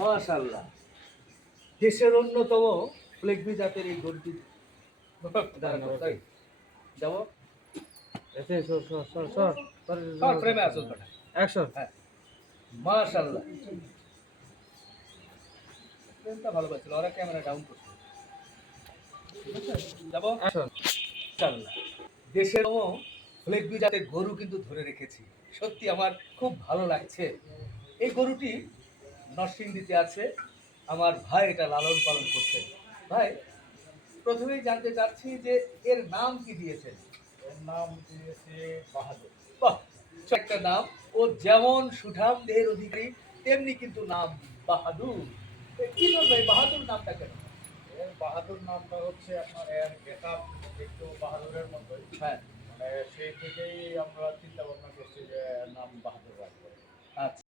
মাশাআল্লাহ, দেশের অন্যতম ফ্লেগবি জাতের এই গরুটি যাব ফ্রেমে আসো অ্যাকশন। হ্যাঁ, মাশাআল্লাহ, ফ্রেমটা ভালো পাচ্ছিল, ওরা ক্যামেরা ডাউন করছে। যাব মাশাআল্লাহ, দেশের ফ্লেগবি জাতের গরু কিন্তু ধরে রেখেছি, সত্যি আমার খুব ভালো লাগছে। এই গরুটি নরসিংদীতে আছে, আমার ভাই এটা লালন পালন করছেন। ভাই, প্রথমেই জানতে চাচ্ছি যে এর নাম কি দিয়েছেন? এর নাম দিয়েছে বাহাদুর। বাহ, একটা নাম! ও যেমন সুঠাম দেহের অধিকারী, তেমনি কিন্তু নাম বাহাদুর। কি জন্য এই বাহাদুর নামটা কেন? এর বাহাদুর নামটা হচ্ছে আপনার এর গেটআপ একটু বাহাদুরের মতোই। হ্যাঁ, মানে সেই থেকেই আমরা চিন্তা ভাবনা করছি যে নাম বাহাদুর রাখবো। আচ্ছা।